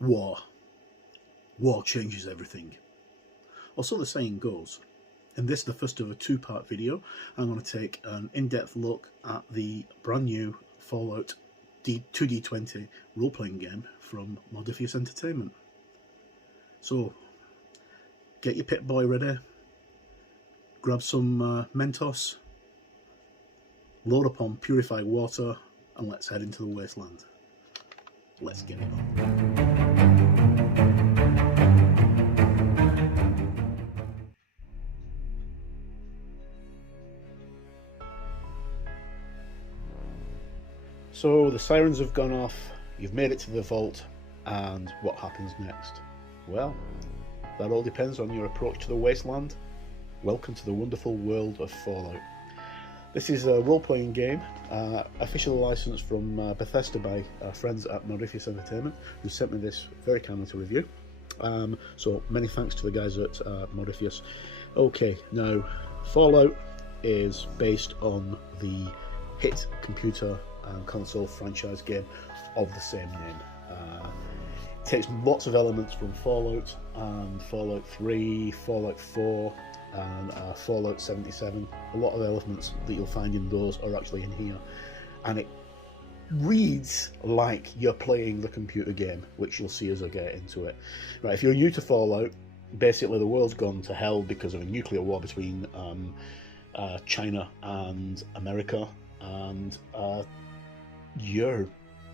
War. War changes everything. Or so the saying goes. In this, the first of a two-part video, I'm going to take an in-depth look at the brand new Fallout 2D20 role-playing game from Modiphius Entertainment. So, get your pit boy ready, grab some Mentos, load up on purified water, and let's head into the wasteland. Let's get it on. So the sirens have gone off, you've made it to the vault, and what happens next? Well, that all depends on your approach to the wasteland. Welcome to the wonderful world of Fallout. This is a role-playing game, officially licensed from Bethesda by our friends at Modiphius Entertainment, who sent me this very kindly to review. So many thanks to the guys at Modiphius. Okay, now Fallout is based on the hit computer and console franchise game of the same name. It takes lots of elements from Fallout and Fallout 3, Fallout 4 and Fallout 77. A lot of elements that you'll find in those are actually in here, and it reads like you're playing the computer game, which you'll see as I get into it. Right, if you're new to Fallout, basically the world's gone to hell because of a nuclear war between China and America, and you're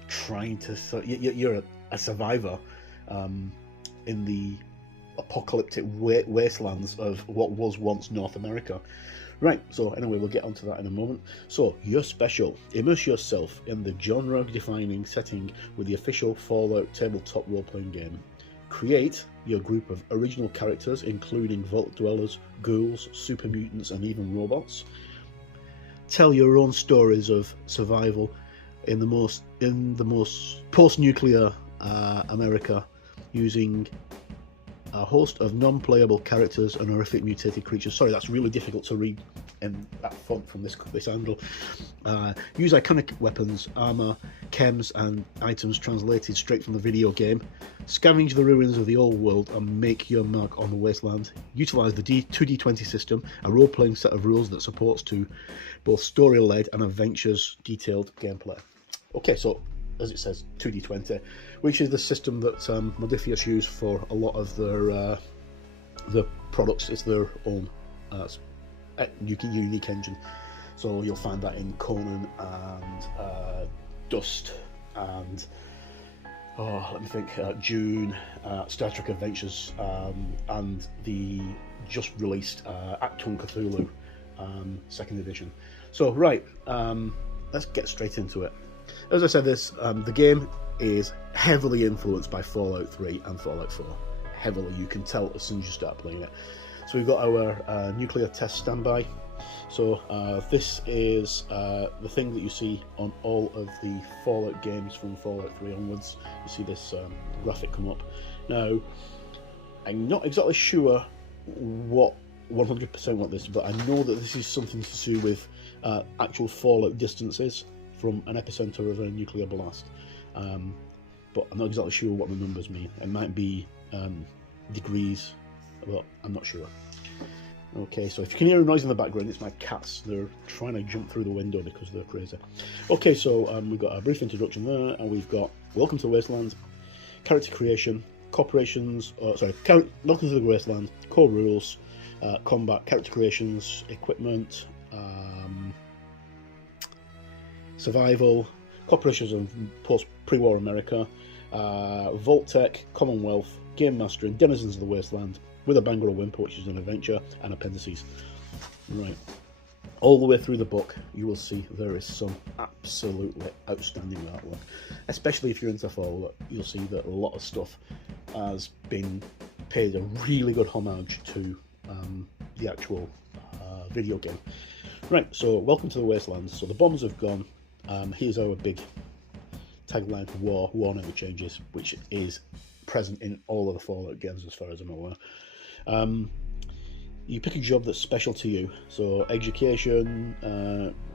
trying to you're a survivor in the apocalyptic wastelands of what was once North America. Right, so anyway, we'll get onto that in a moment. So, you're special. Immerse yourself in the genre-defining setting with the official Fallout tabletop role-playing game. Create your group of original characters, including vault dwellers, ghouls, super mutants, and even robots. Tell your own stories of survival in the most post-nuclear America, using a host of non-playable characters and horrific mutated creatures. Sorry, that's really difficult to read in that font from this angle. Use iconic weapons, armor, chems, and items translated straight from the video game. Scavenge the ruins of the old world and make your mark on the wasteland. Utilize the 2D20 system, a role-playing set of rules that supports to both story-led and adventures detailed gameplay. Okay, so as it says, 2D20, which is the system that Modiphius use for a lot of their products. It's their own unique engine. So you'll find that in Conan and Dust and let me think, Dune, Star Trek Adventures, and the just released Achtung Cthulhu 2nd edition. So right, let's get straight into it. As I said, the game is heavily influenced by Fallout 3 and Fallout 4. Heavily, you can tell as soon as you start playing it. So we've got our nuclear test standby. So this is the thing that you see on all of the Fallout games from Fallout 3 onwards. You see this graphic come up. Now, I'm not exactly sure what 100% what this is, but I know that this is something to do with actual Fallout distances from an epicenter of a nuclear blast, but I'm not exactly sure what the numbers mean. It might be degrees, but I'm not sure. Okay, so if you can hear a noise in the background, it's my cats. They're trying to jump through the window because they're crazy. Okay, so we've got a brief introduction there, and we've got welcome to the wasteland, character creation, welcome to the wasteland, core rules, combat, character creations, equipment, survival, corporations of pre-war America, Vault Tech, Commonwealth, Game Mastering, Denizens of the Wasteland, With a Bang or a Whimper, which is an adventure, and appendices. Right. All the way through the book, you will see there is some absolutely outstanding artwork. Especially if you're into Fallout, you'll see that a lot of stuff has been paid a really good homage to the actual video game. Right, so welcome to the wasteland. So the bombs have gone. Here's our big tagline for war never changes, which is present in all of the Fallout games as far as I'm aware. You pick a job that's special to you, so education,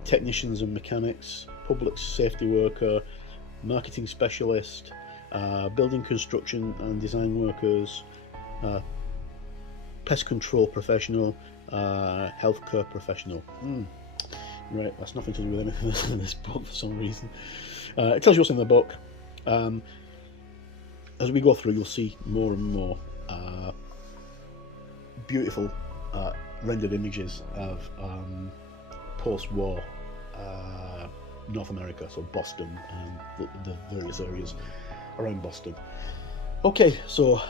technicians and mechanics, public safety worker, marketing specialist, building construction and design workers, pest control professional, healthcare professional. Right, that's nothing to do with anything in this book for some reason. It tells you what's in the book. As we go through, you'll see more and more beautiful rendered images of post-war North America, so Boston and the various areas around Boston. Okay, so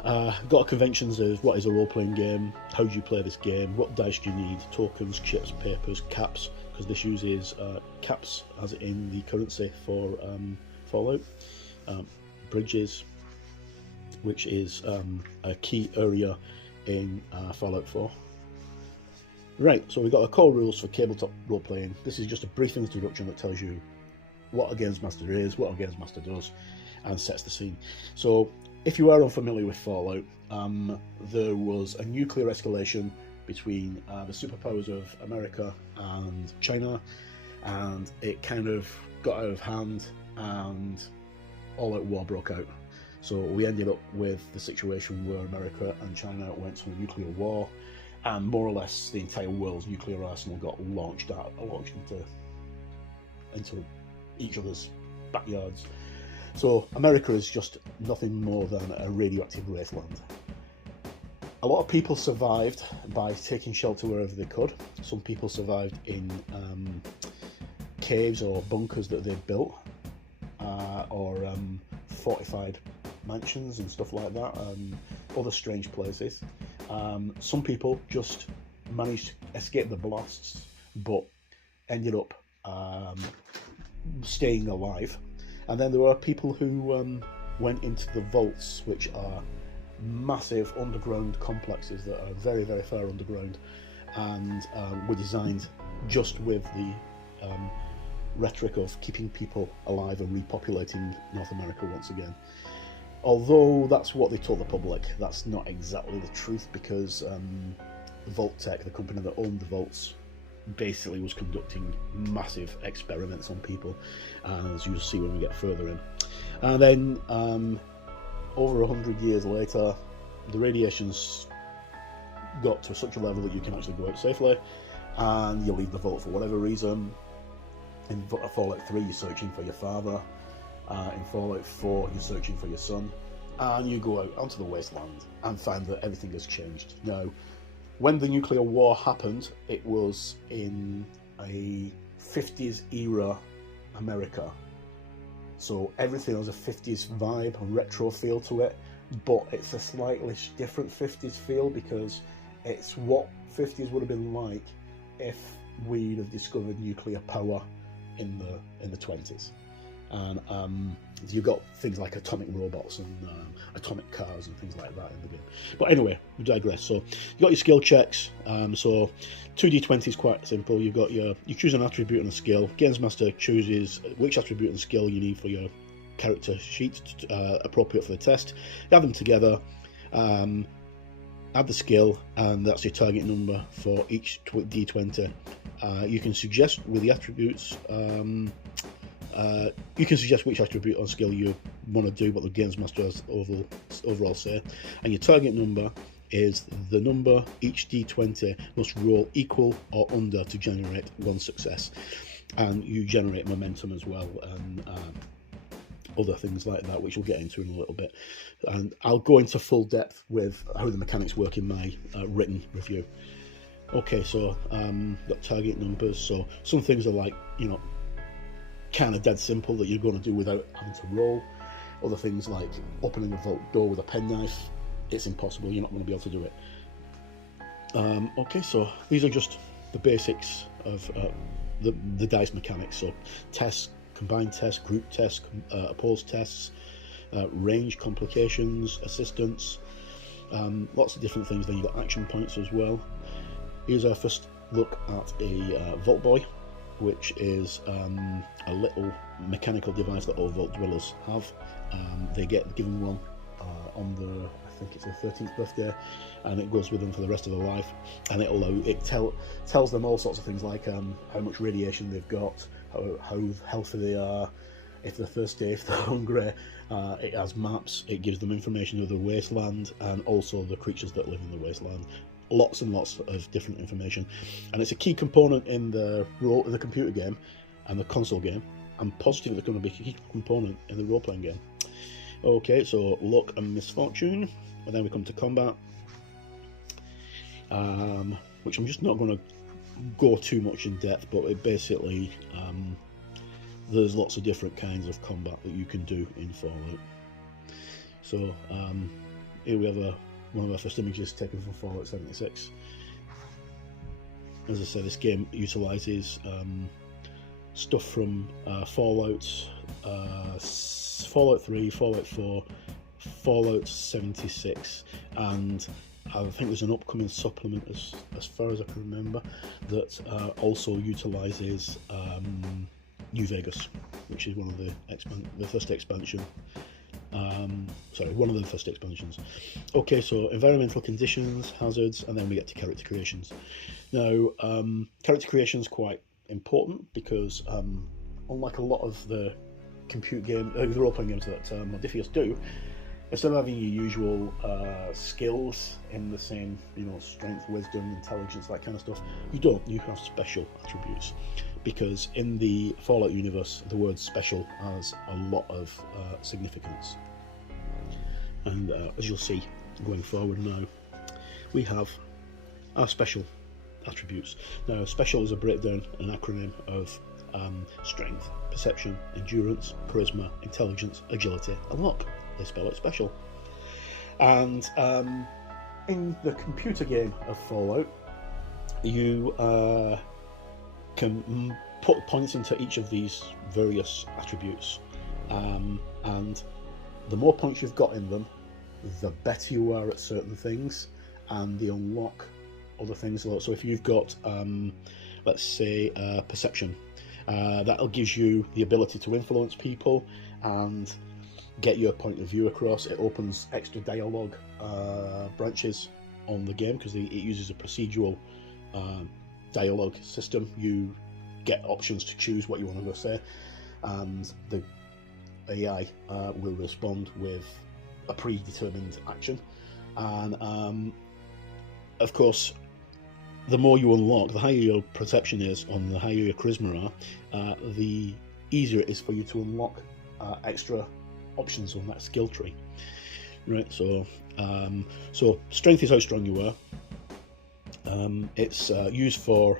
got conventions is what is a role-playing game, how do you play this game, what dice do you need, tokens, chips, papers, caps, because this uses caps as in the currency for Fallout, bridges, which is a key area in Fallout 4. Right, so we've got our core rules for tabletop role-playing. This is just a brief introduction that tells you what a Games Master is, what a Games Master does, and sets the scene. So, if you are unfamiliar with Fallout, there was a nuclear escalation between the superpowers of America and China, and it kind of got out of hand, and all-out war broke out. So we ended up with the situation where America and China went to a nuclear war, and more or less the entire world's nuclear arsenal got launched into each other's backyards. So America is just nothing more than a radioactive wasteland. A lot of people survived by taking shelter wherever they could. Some people survived in caves or bunkers that they built, or fortified mansions and stuff like that, other strange places. Some people just managed to escape the blasts, but ended up staying alive. And then there are people who went into the vaults, which are massive underground complexes that are very, very far underground, and were designed just with the rhetoric of keeping people alive and repopulating North America once again. Although that's what they told the public, that's not exactly the truth, because Vault Tech, the company that owned the vaults, basically was conducting massive experiments on people, as you'll see when we get further in. And then over 100 years later, the radiation's got to such a level that you can actually go out safely, and you leave the vault for whatever reason. In Fallout 3 you're searching for your father, in Fallout 4 you're searching for your son, and you go out onto the wasteland and find that everything has changed. Now, when the nuclear war happened, it was in a 50s era America. So everything has a 50s vibe, a retro feel to it, but it's a slightly different 50s feel, because it's what 50s would have been like if we'd have discovered nuclear power in the 20s. And you've got things like atomic robots and atomic cars and things like that in the game. But anyway, we digress. So you've got your skill checks. So 2d20 is quite simple. You choose an attribute and a skill. Games Master chooses which attribute and skill you need for your character sheet, appropriate for the test. You add them together, add the skill, and that's your target number for each d20. You can suggest with the attributes. You can suggest which attribute or skill you want to do, but the Games Master has overall say. And your target number is the number each d20 must roll equal or under to generate one success. And you generate momentum as well, and other things like that, which we'll get into in a little bit. And I'll go into full depth with how the mechanics work in my written review. Okay, so got target numbers. So some things are like, kind of dead simple that you're going to do without having to roll. Other things like opening a vault door with a penknife, it's impossible, you're not going to be able to do it. Okay, so these are just the basics of the dice mechanics. So tests, combined tests, group tests, opposed tests, range, complications, assistance, lots of different things. Then you've got action points as well. Here's our first look at a Vault Boy, which is a little mechanical device that all Vault Dwellers have. They get given one on their, I think it's their 13th birthday, and it goes with them for the rest of their life. And it tells them all sorts of things like how much radiation they've got, how healthy they are, if they're thirsty, if they're hungry, It has maps, it gives them information of the wasteland and also the creatures that live in the wasteland. Lots and lots of different information, and it's a key component in the computer game and the console game. I'm positive it's going to be a key component in the role-playing game. Okay, so luck and misfortune, and then we come to combat, which I'm just not going to go too much in depth, but it basically there's lots of different kinds of combat that you can do in Fallout. So here we have one of our first images taken from Fallout 76. As I said, this game utilises stuff from Fallout 3, Fallout 4, Fallout 76, and I think there's an upcoming supplement, as far as I can remember, that also utilises New Vegas, which is one of the first expansion. One of the first expansions. Okay, so environmental conditions, hazards, and then we get to character creations. Now, character creation is quite important because, unlike a lot of the the role-playing games that Modiphius do, instead of having your usual skills in the same, strength, wisdom, intelligence, that kind of stuff, you don't. You have special attributes, because in the Fallout universe, the word special has a lot of significance. And as you'll see going forward now, we have our special attributes. Now, special is a breakdown, an acronym of strength, perception, endurance, charisma, intelligence, agility, and luck. They spell it special. And in the computer game of Fallout, you can put points into each of these various attributes, and the more points you've got in them, the better you are at certain things, and they unlock other things. So if you've got, let's say, perception, that'll gives you the ability to influence people and get your point of view across. It opens extra dialogue branches on the game because it uses a procedural dialogue system. You get options to choose what you want to go say, and the AI will respond with a predetermined action. And of course, the more you unlock, the higher your perception is, and the higher your charisma are, the easier it is for you to unlock extra options on that skill tree. Right, so strength is how strong you are. It's used for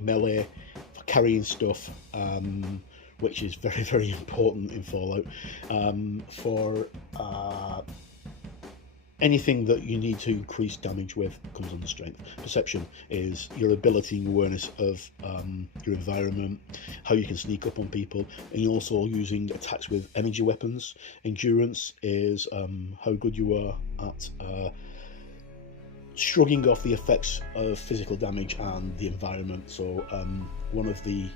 melee, for carrying stuff, which is very, very important in Fallout. For anything that you need to increase damage with comes under strength. Perception is your ability and awareness of your environment, how you can sneak up on people, and you're also using attacks with energy weapons. Endurance is how good you are at shrugging off the effects of physical damage and the environment. So one of the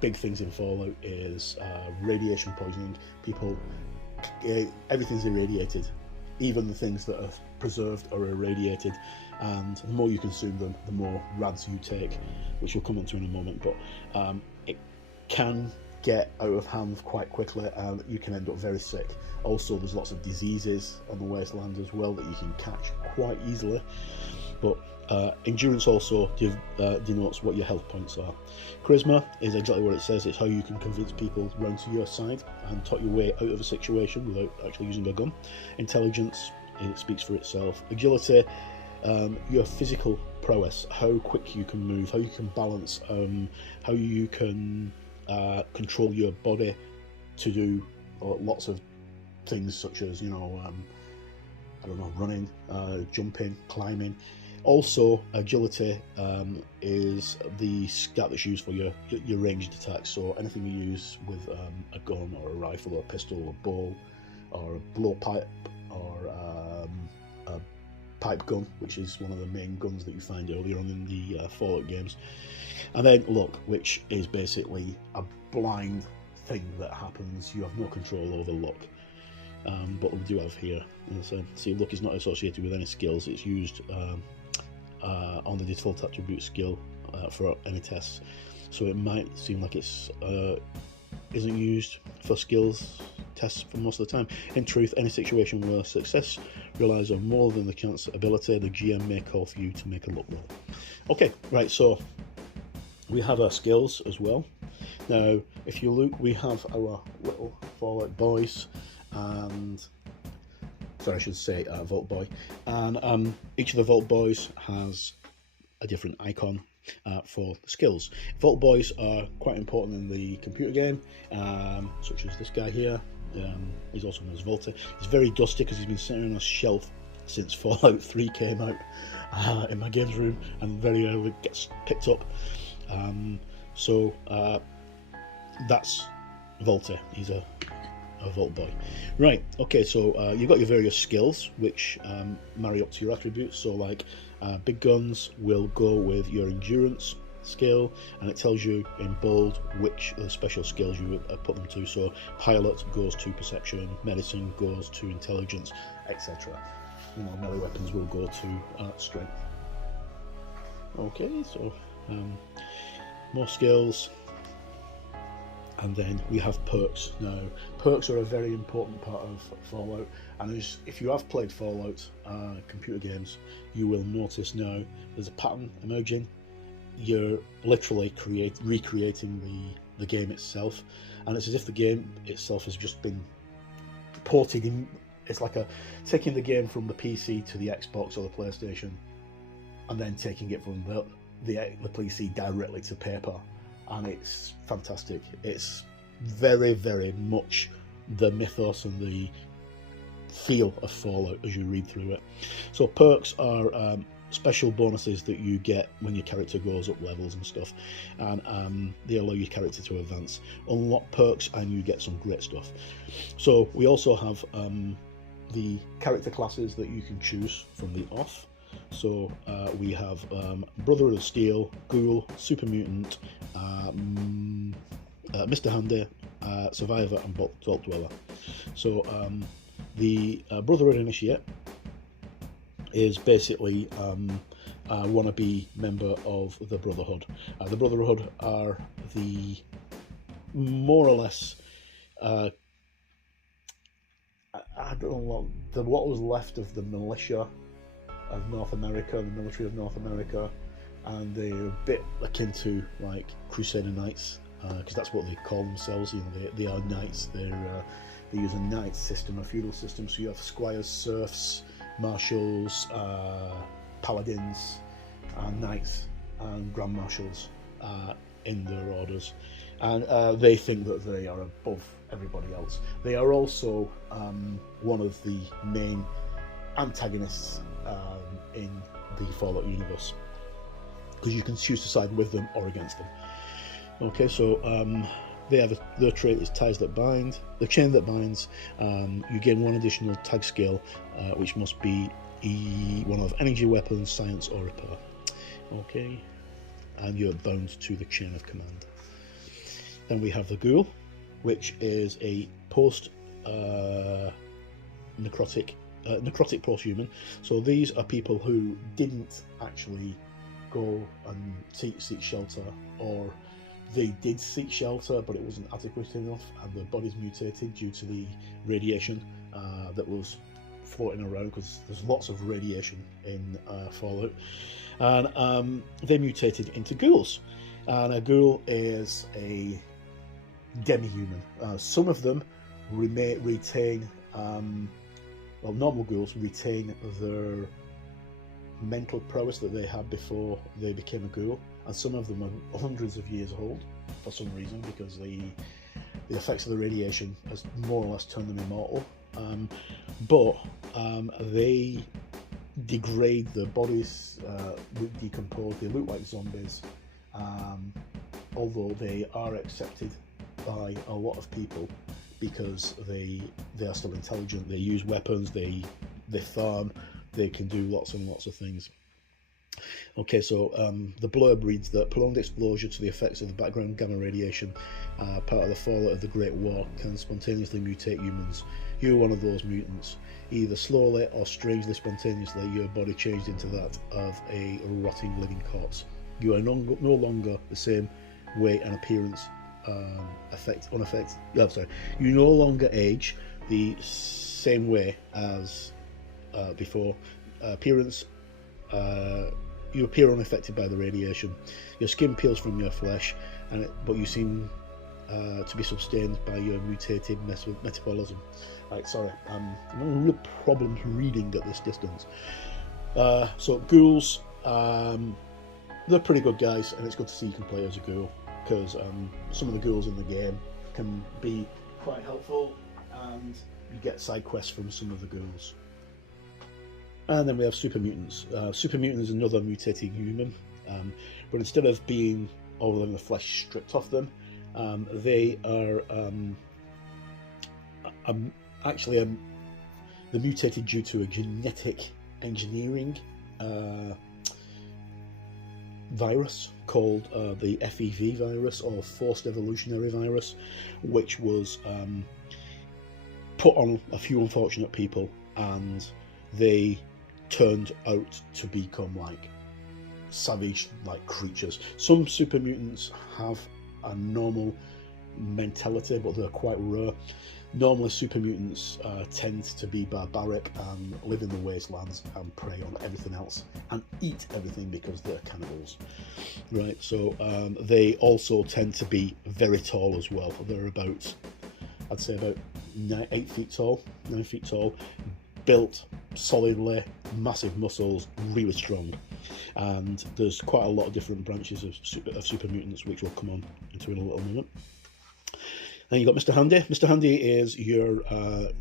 big things in Fallout is radiation poisoning. People, everything's irradiated. Even the things that are preserved are irradiated, and the more you consume them, the more rads you take, which we'll come on to in a moment. But it can get out of hand quite quickly, and you can end up very sick. Also, there's lots of diseases on the wasteland as well that you can catch quite easily. But endurance also denotes what your health points are. Charisma is exactly what it says. It's how you can convince people round to your side and talk your way out of a situation without actually using a gun. Intelligence, it speaks for itself. Agility, your physical prowess, how quick you can move, how you can balance, how you can control your body to do lots of things, such as running, jumping, climbing. Also, agility is the stat that's used for your ranged attacks. So anything you use with a gun or a rifle or a pistol or a bow or a blowpipe or a pipe gun, which is one of the main guns that you find earlier on in the Fallout games. And then luck, which is basically a blind thing that happens. You have no control over luck. But we do have here, see, luck is not associated with any skills. It's used on the default attribute skill for any tests. So it might seem like it's isn't used for skills tests for most of the time. In truth, any situation where success relies on more than the chance ability, the GM may call for you to make a luck roll. Okay, right, so we have our skills as well. Now, if you look, we have our little Fallout boys, and sorry, I should say Vault Boy, and each of the Vault Boys has a different icon for the skills. Vault Boys are quite important in the computer game, such as this guy here. He's also known as Volta. He's very dusty because he's been sitting on a shelf since Fallout 3 came out in my games room, and very rarely gets picked up. So that's Volta. He's a Vault Boy. Right, okay, so you've got your various skills which marry up to your attributes. So like big guns will go with your endurance skill, and it tells you in bold which of the special skills you put them to. So pilot goes to perception, medicine goes to intelligence, etc. You know, melee weapons will go to strength. Okay, so more skills. And then we have perks. Now, perks are a very important part of Fallout, and if you have played Fallout computer games, you will notice now there's a pattern emerging. You're literally recreating the game itself, and it's as if the game itself has just been ported in. It's like taking the game from the PC to the Xbox or the PlayStation, and then taking it from the PC directly to paper. And it's fantastic. It's very, very much the mythos and the feel of Fallout as you read through it. So perks are special bonuses that you get when your character goes up levels and stuff, and they allow your character to advance. Unlock perks and you get some great stuff. So we also have the character classes that you can choose from the off. So we have Brotherhood of Steel, Ghoul, Super Mutant, Mr. Handy, Survivor, and Vault Dweller. So the Brotherhood Initiate is basically a wannabe member of the Brotherhood. The Brotherhood are the more or less I don't know what was left of the militia of North America, the military of North America, and they're a bit akin to like Crusader Knights, because that's what they call themselves. You know, they are knights. They use a knight system, a feudal system. So you have squires, serfs, marshals, paladins, knights, and grand marshals in their orders, and they think that they are above everybody else. They are also one of the main antagonists in the Fallout universe, because you can choose to side with them or against them. Okay, so they have their trait is ties that bind, the chain that binds. You gain one additional tag skill, which must be one of energy, weapons, science, or repair. Okay, and you're bound to the chain of command. Then we have the Ghoul, which is a necrotic post-human. So these are people who didn't actually go and seek shelter, or they did seek shelter but it wasn't adequate enough, and their bodies mutated due to the radiation that was floating around, because there's lots of radiation in Fallout, and they mutated into ghouls. And a ghoul is a demi-human. Some of them retain normal ghouls retain their mental prowess that they had before they became a ghoul, and some of them are hundreds of years old for some reason, because the effects of the radiation has more or less turned them immortal. But they degrade, their bodies decompose, they look like zombies, although they are accepted by a lot of people because they are still intelligent. They use weapons, they farm, they can do lots and lots of things. Okay, so the blurb reads that prolonged exposure to the effects of the background gamma radiation, part of the fallout of the Great War, can spontaneously mutate humans. You are one of those mutants. Either slowly or strangely spontaneously, your body changed into that of a rotting living corpse. You are no longer the same weight and appearance unaffected. Yeah, sorry. You no longer age the same way as before. Appearance. You appear unaffected by the radiation. Your skin peels from your flesh, but you seem to be sustained by your mutated metabolism. Right, sorry, I'm having real problems reading at this distance. So ghouls, they're pretty good guys, and it's good to see you can play as a ghoul, because some of the ghouls in the game can be quite helpful, and you get side quests from some of the ghouls. And then we have super mutants. Super mutant is another mutated human, but instead of being all of the flesh stripped off them, they are actually they're mutated due to a genetic engineering virus called the FEV virus, or forced evolutionary virus, which was put on a few unfortunate people, and they turned out to become like savage like creatures. Some super mutants have a normal mentality, but they're quite rare. Normally super mutants tend to be barbaric and live in the wastelands and prey on everything else and eat everything because they're cannibals, right? So they also tend to be very tall as well. They're about, I'd say about 9 feet tall, built solidly, massive muscles, really strong. And there's quite a lot of different branches of super mutants, which we'll come on into in a little moment. Then you've got Mr. Handy. Mr. Handy is your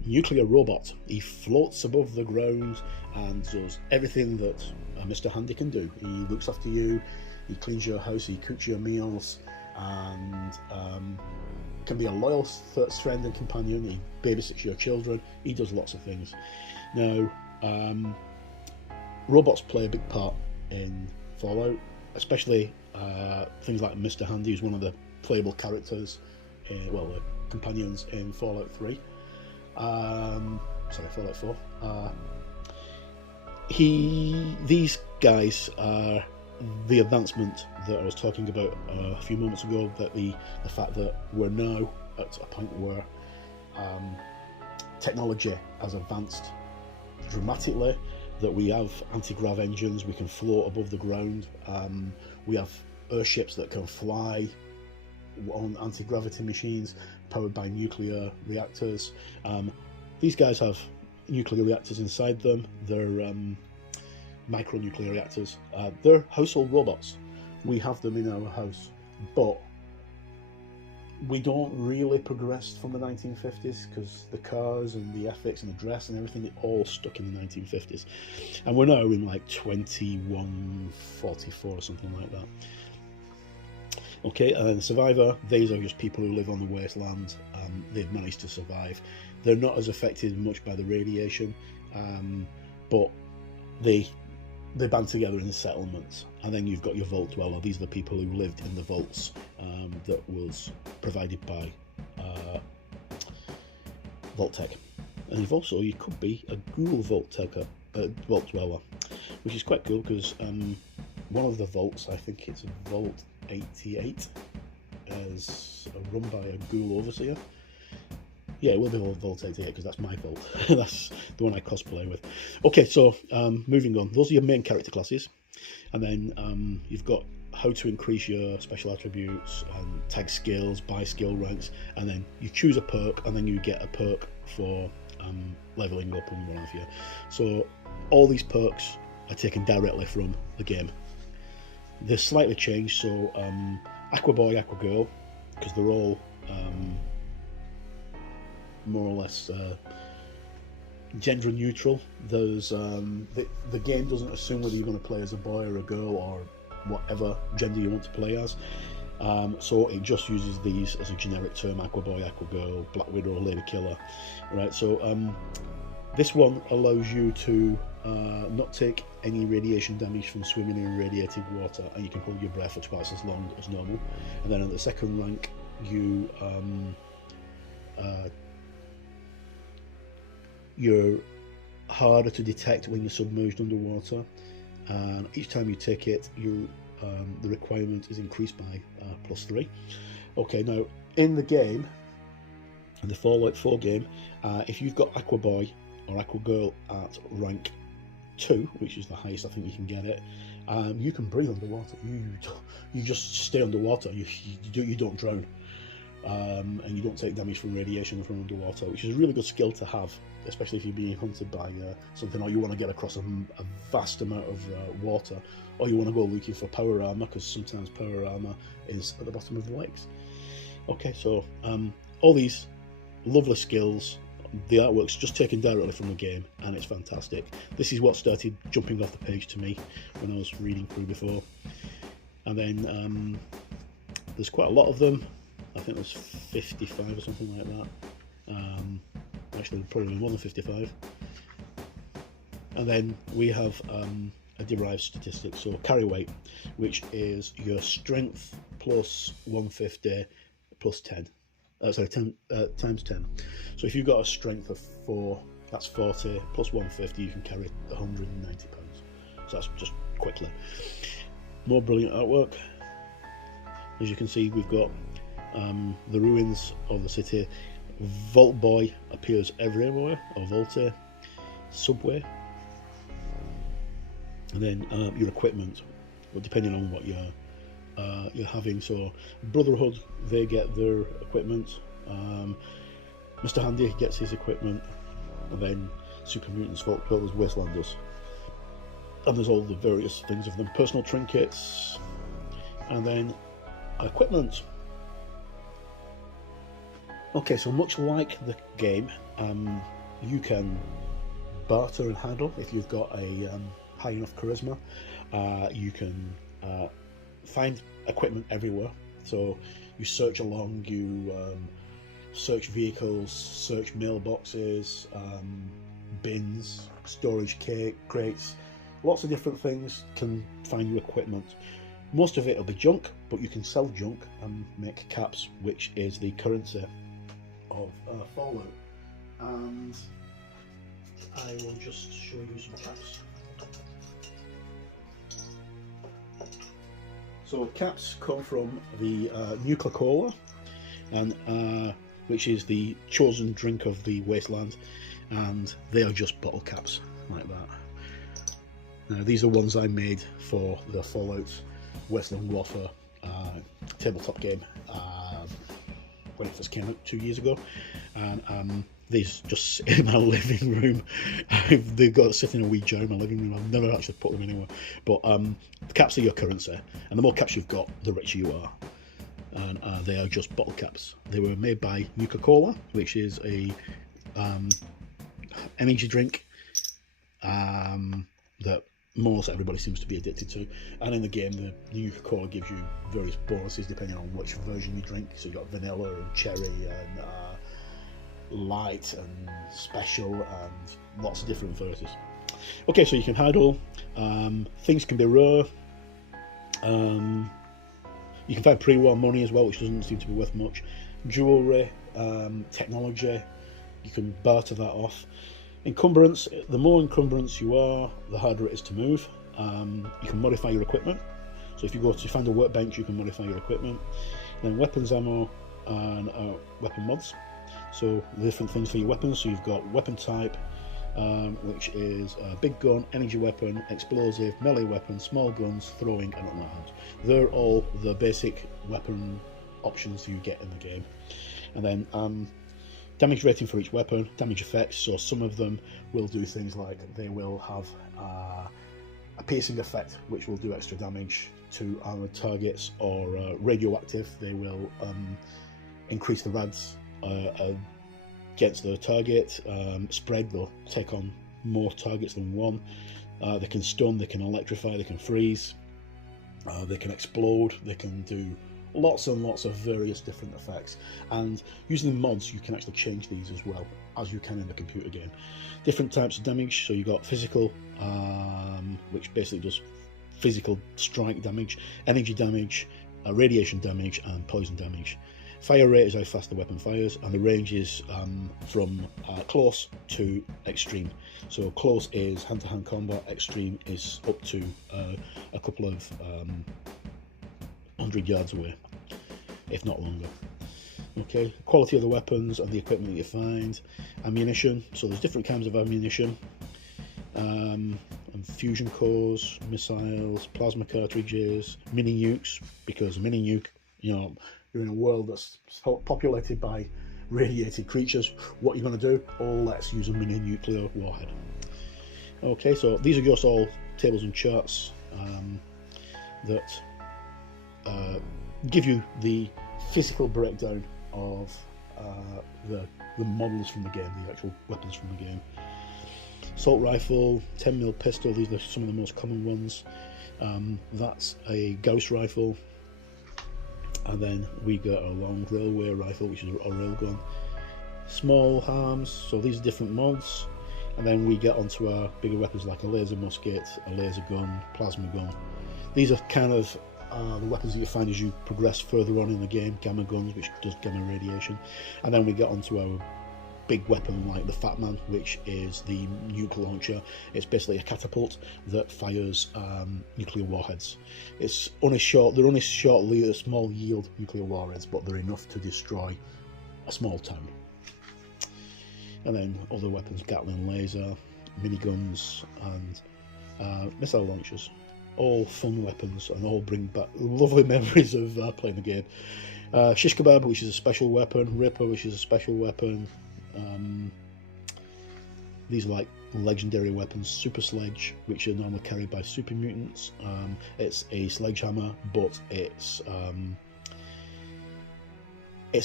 nuclear robot. He floats above the ground and does everything that Mr. Handy can do. He looks after you, he cleans your house, he cooks your meals, and can be a loyal friend and companion. He babysits your children. He does lots of things. Now, robots play a big part in Fallout, especially things like Mr. Handy, who's one of the playable characters, the companions in Fallout 3. Fallout 4. These guys are the advancement that I was talking about a few moments ago, that the fact that we're now at a point where technology has advanced dramatically, that we have anti-grav engines, we can float above the ground, we have airships that can fly on anti-gravity machines powered by nuclear reactors. These guys have nuclear reactors inside them. They're micro-nuclear reactors. They're household robots. We have them in our house, but we don't really progress from the 1950s, because the cars and the ethics and the dress and everything, they're all stuck in the 1950s. And we're now in like 2144 or something like that. Okay, and then Survivor, these are just people who live on the wasteland. They've managed to survive. They're not as affected much by the radiation, but they band together in settlements. And then you've got your Vault Dweller. These are the people who lived in the vaults that was provided by Vault-Tec. And you could be a Ghoul Vault Dweller, which is quite cool, because one of the vaults, I think it's Vault 88, is run by a Ghoul Overseer. Yeah, it will be Vault 88, because that's my vault. That's the one I cosplay with. Okay, so moving on. Those are your main character classes. And then you've got how to increase your special attributes, and tag skills, buy skill ranks, and then you choose a perk, and then you get a perk for leveling up and what have you. So all these perks are taken directly from the game. They're slightly changed, so Aqua Boy, Aqua Girl, because they're all more or less gender neutral. There's the game doesn't assume whether you're going to play as a boy or a girl or whatever gender you want to play as. So it just uses these as a generic term: Aqua Boy, Aqua Girl, Black Widow, Lady Killer. Right. So this one allows you to not take any radiation damage from swimming in radiated water, and you can hold your breath for twice as long as normal. And then at the second rank, you're harder to detect when you're submerged underwater, and each time you take it, the requirement is increased by +3. Okay, now in the game, in the Fallout 4 game, if you've got Aqua Boy or Aqua Girl at rank 2, which is the highest I think you can get it, you can breathe underwater. You just stay underwater. You don't drown, and you don't take damage from radiation from underwater, which is a really good skill to have, especially if you're being hunted by something, or you want to get across a vast amount of water, or you want to go looking for power armor, because sometimes power armor is at the bottom of the lakes. Okay, so all these lovely skills. The artwork's just taken directly from the game, and it's fantastic. This is what started jumping off the page to me when I was reading through before. And then there's quite a lot of them. I think there's 55 or something like that. Actually, probably more than 55. And then we have a derived statistic, so carry weight, which is your strength plus 150 plus 10. Sorry, 10 times 10. So if you've got a strength of 4, that's 40, plus 150, you can carry 190 pounds. So that's just quickly. More brilliant artwork. As you can see, we've got the ruins of the city. Vault Boy appears everywhere, or Vaulty, Subway. And then your equipment, well, depending on what you're having. So Brotherhood, they get their equipment, Mr. Handy gets his equipment, and then Super Mutants, Vault Dwellers, Wastelanders, and there's all the various things of them, personal trinkets, and then equipment. Okay, so much like the game, you can barter and handle if you've got a high enough charisma. You can find equipment everywhere, so you search along, you search vehicles, search mailboxes, bins, storage crates, lots of different things can find you equipment. Most of it will be junk, but you can sell junk and make caps, which is the currency of Fallout. And I will just show you some caps. So caps come from the Nuke Launcher, and which is the chosen drink of the wasteland, and they are just bottle caps like that. Now these are ones I made for the Fallout Wasteland Warfare tabletop game when it first came out 2 years ago, and these just sit in my living room. They've got sit in a wee jar in my living room. I've never actually put them anywhere. But the caps are your currency, and the more caps you've got, the richer you are. And they are just bottle caps. They were made by Nuka-Cola, which is a energy drink that most everybody seems to be addicted to. And in the game, the Nuka-Cola gives you various bonuses depending on which version you drink. So you've got vanilla and cherry and light and special and lots of different varieties. Okay, so you can handle things can be rare. You can find pre-war money as well, which doesn't seem to be worth much. Jewelry, technology, you can barter that off. Encumbrance, the more encumbrance you are, the harder it is to move. You can modify your equipment. So if you go to find a workbench, you can modify your equipment. Then weapons, ammo, and weapon mods. So the different things for your weapons. So you've got weapon type, which is a big gun, energy weapon, explosive, melee weapon, small guns, throwing, and unarmed. They're all the basic weapon options you get in the game. And then damage rating for each weapon, damage effects. So some of them will do things like they will have a piercing effect, which will do extra damage to armored targets, or radioactive. They will increase the rads against the target. Spread, they'll take on more targets than one. They can stun, they can electrify, they can freeze, they can explode, they can do lots and lots of various different effects. And using the mods, you can actually change these as well as you can in the computer game. Different types of damage. So you've got physical, which basically does physical strike damage, energy damage, radiation damage, and poison damage. Fire rate is how fast the weapon fires, and the range is from close to extreme. So close is hand-to-hand combat, extreme is up to a couple of 100 yards away. if not longer. Okay, quality of the weapons and the equipment that you find. Ammunition, so there's different kinds of ammunition, and fusion cores, missiles, plasma cartridges, mini nukes, because a mini nuke, you know, you're in a world that's populated by radiated creatures. What you're going to do? Oh, let's use a mini nuclear warhead. Okay, so these are just all tables and charts that give you the physical breakdown of the models from the game, the actual weapons from the game. Assault rifle, 10mm pistol, these are some of the most common ones. That's a Ghost rifle, and then we got a long railway rifle, which is a railgun. Small arms, so these are different mods, and then we get onto our bigger weapons like a laser musket, a laser gun, plasma gun. These are kind of the weapons that you find as you progress further on in the game. Gamma guns, which does gamma radiation, and then we get onto our big weapon like the Fat Man, which is the Nuke Launcher. It's basically a catapult that fires nuclear warheads. They're only short, small yield nuclear warheads, but they're enough to destroy a small town. And then other weapons, Gatling laser, miniguns, and missile launchers. All fun weapons, and all bring back lovely memories of playing the game. Shish Kebab, which is a special weapon. Ripper, which is a special weapon. These are like legendary weapons. Super Sledge, which are normally carried by super mutants. It's a sledgehammer, but it's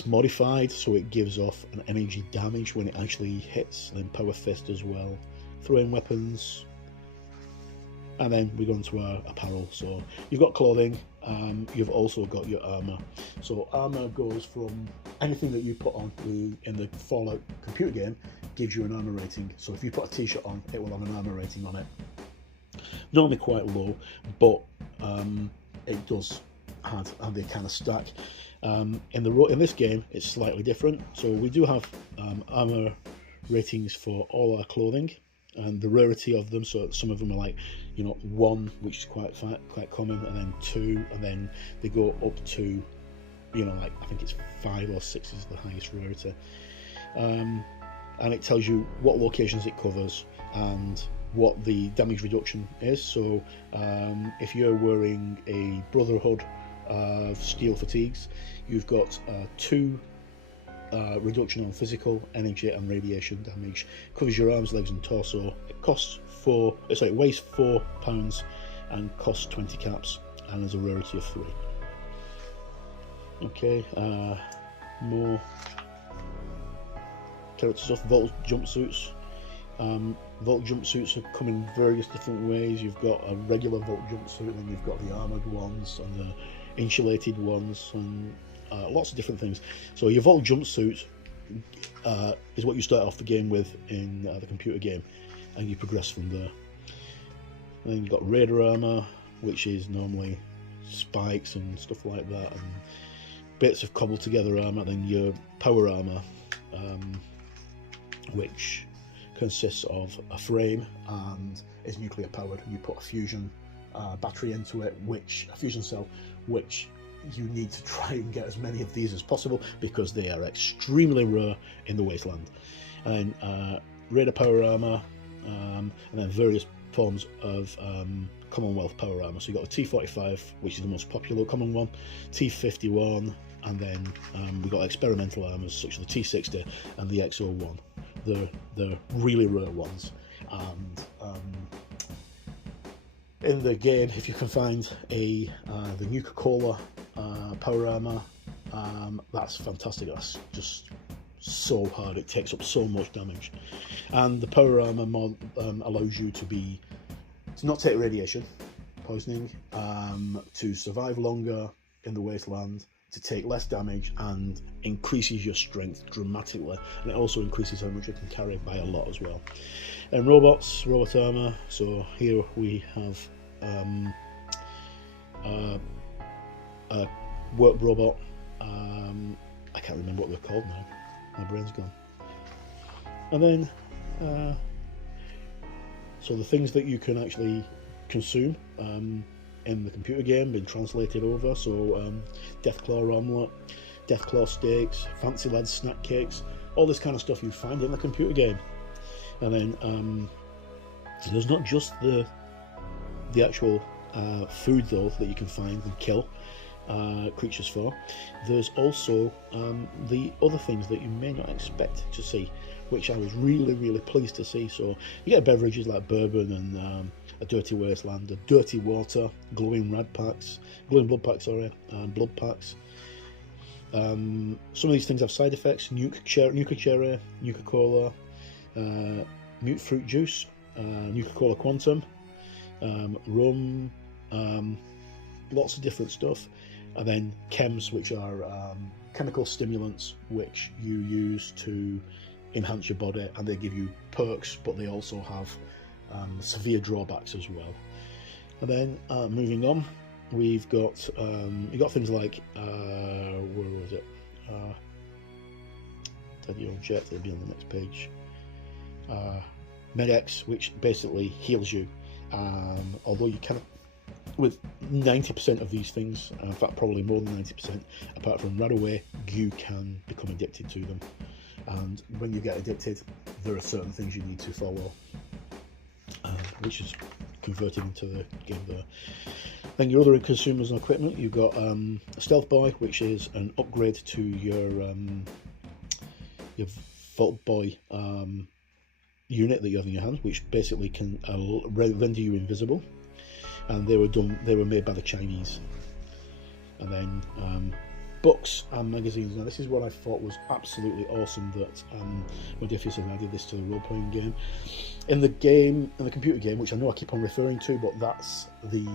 modified, so it gives off an energy damage when it actually hits. And then Power Fist as well. Throwing weapons. And then we go into our apparel. So you've got clothing, you've also got your armour. So armour goes from anything that you put on. In the Fallout computer game, gives you an armour rating. So if you put a t-shirt on, it will have an armour rating on it. Normally quite low, but it does have the kind of stack. In this game, it's slightly different. So we do have armour ratings for all our clothing and the rarity of them. So some of them are like, 1, which is quite common, and then 2, and then they go up to, like I think it's 5 or 6 is the highest rarity. And it tells you what locations it covers and what the damage reduction is. So if you're wearing a Brotherhood steel fatigues, you've got 2 reduction on physical, energy and radiation damage. Covers your arms, legs and torso. It weighs 4 pounds and costs 20 caps, and has a rarity of 3. Okay, more character stuff. Vault jumpsuits. Vault jumpsuits come in various different ways. You've got a regular Vault jumpsuit, then you've got the armoured ones and the insulated ones, and lots of different things. So your Vault jumpsuit is what you start off the game with in the computer game, and you progress from there. Then you've got Raider armour, which is normally spikes and stuff like that, and bits of cobbled together armour. Then your power armour, which consists of a frame and is nuclear powered. You put a fusion battery into it, a fusion cell, which you need to try and get as many of these as possible because they are extremely rare in the wasteland. And Raider power armor, and then various forms of Commonwealth power armor. So you've got the T45, which is the most popular common one, T51, and then we've got experimental armors such as the T60 and the XO1. They're really rare ones. And in the game, if you can find the Nuka-Cola power armor, that's fantastic. That's just so hard. It takes up so much damage. And the power armor mod allows you to not take radiation poisoning, to survive longer in the wasteland, to take less damage, and increases your strength dramatically. And it also increases how much you can carry by a lot as well. And robot armor. So here we have a work robot. I can't remember what they're called now. My brain's gone. And then so the things that you can actually consume, in the computer game, been translated over. So Deathclaw omelette, Deathclaw steaks, Fancy Lads snack cakes, all this kind of stuff you find in the computer game. And then there's not just the actual food though that you can find and kill creatures for. There's also the other things that you may not expect to see, which I was really pleased to see. So you get beverages like bourbon and a dirty wasteland, a dirty water, glowing blood packs, blood packs. Some of these things have side effects: Nuke cherry, Nuka Cola, mute fruit juice, Nuka Cola Quantum, rum, lots of different stuff, and then chems, which are chemical stimulants which you use to enhance your body, and they give you perks, but they also have severe drawbacks as well. And then moving on, we've got you got things like where was it? Teddy Object. It'll be on the next page. Med-X, which basically heals you. Although you can, with 90% of these things, in fact probably more than 90%, apart from Radaway, you can become addicted to them. And when you get addicted, there are certain things you need to follow, which is converted into the game there. Then your other consumers and equipment, you've got a Stealth Boy, which is an upgrade to your Vault Boy unit that you have in your hand, which basically can render you invisible. And they were made by the Chinese. And then books and magazines. Now this is what I thought was absolutely awesome, that Modiphius have added this to the role-playing game. In the computer game, which I know I keep on referring to, but that's the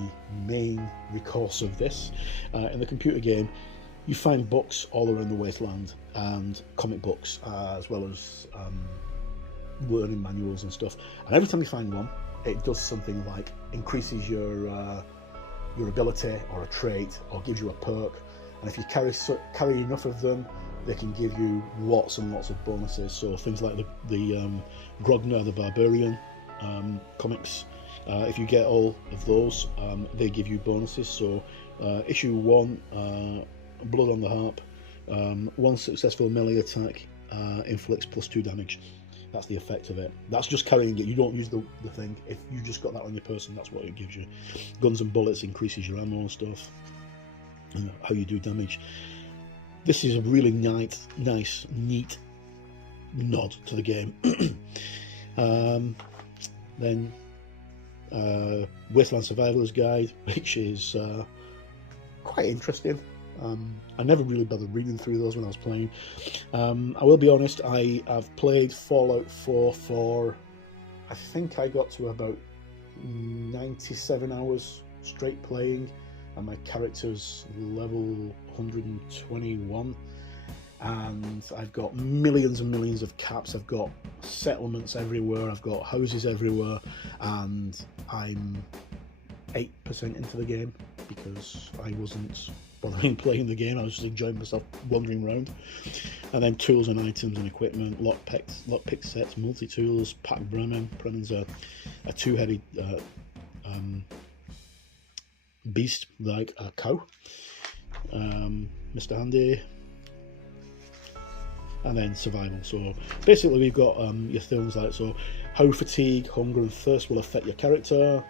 main recourse of this. In the computer game, you find books all around the wasteland, and comic books, as well as learning manuals and stuff. And every time you find one, it does something like increases your ability or a trait, or gives you a perk. And if you carry enough of them, they can give you lots and lots of bonuses. So things like the Grognar the Barbarian comics, if you get all of those, they give you bonuses. So issue 1, Blood on the Harp, one successful melee attack inflicts +2 damage. That's the effect of it. That's just carrying it. You don't use the thing. If you just got that on your person, that's what it gives you. Guns and bullets increases your ammo and stuff, and how you do damage. This is a really nice, neat nod to the game. Then Wasteland Survival's Guide, which is quite interesting. I never really bothered reading through those when I was playing. I will be honest, I have played Fallout 4 for, I think I got to about 97 hours straight playing, and my character's level 121, and I've got millions and millions of caps. I've got settlements everywhere, I've got houses everywhere, and I'm 8% into the game because I wasn't bothering playing the game. I was just enjoying myself wandering around. And then tools and items and equipment, lockpick sets, multi-tools, pack Bremen. Bremen's a two-headed beast like a cow. Mr. Handy. And then survival. So basically we've got your things like, so how fatigue, hunger and thirst will affect your character,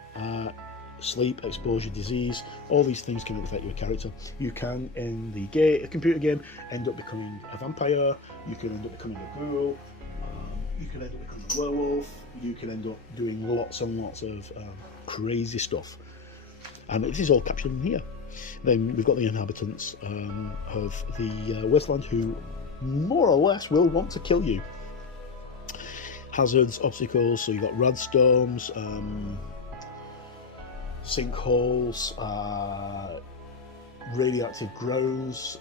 sleep, exposure, disease, all these things can affect your character. You can, in the computer game, end up becoming a vampire, you can end up becoming a ghoul, you can end up becoming a werewolf, you can end up doing lots and lots of crazy stuff. And this is all captured in here. Then we've got the inhabitants of the wasteland, who more or less will want to kill you. Hazards, obstacles, so you've got radstorms, sinkholes, radioactive grounds,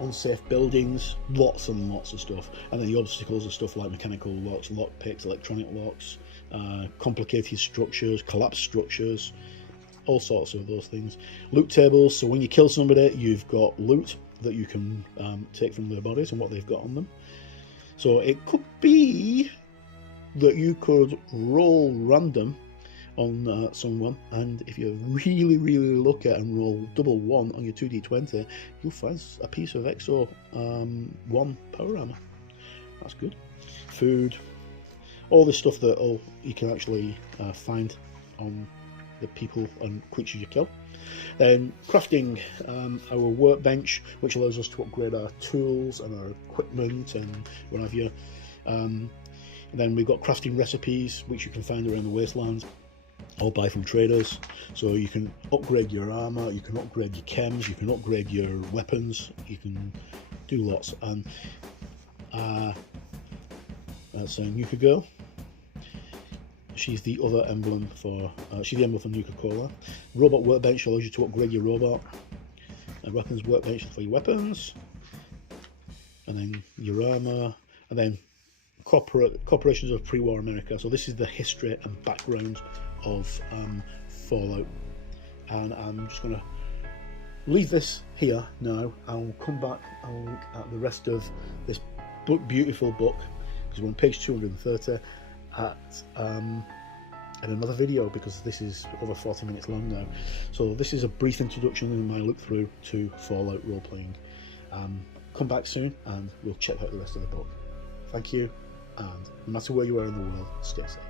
unsafe buildings, lots and lots of stuff. And then the obstacles are stuff like mechanical locks, lockpicks, electronic locks, complicated structures, collapsed structures, all sorts of those things. Loot tables, so when you kill somebody, you've got loot that you can take from their bodies and what they've got on them. So it could be that you could roll random on someone, and if you really look at and roll double 1 on your 2d20, you'll find a piece of Exo 1 power armor. That's good. Food, all this stuff that you can actually find on the people and creatures you kill. Then crafting our workbench, which allows us to upgrade our tools and our equipment and what have you. And then we've got crafting recipes, which you can find around the wastelands or buy from traders. So you can upgrade your armor, you can upgrade your chems, you can upgrade your weapons, you can do lots. And that's Nuke Girl. She's the other emblem for she's the emblem for Nuka-Cola. Robot workbench allows you to upgrade your robot. Weapons workbench for your weapons, and then your armor, and then corporations of pre-war America. So this is the history and background of Fallout, and I'm just going to leave this here now. I'll come back and look at the rest of this beautiful book, because we're on page 230 at another video, because this is over 40 minutes long now. So this is a brief introduction in my look through to Fallout role-playing. Come back soon and we'll check out the rest of the book. Thank you, and no matter where you are in the world, stay safe.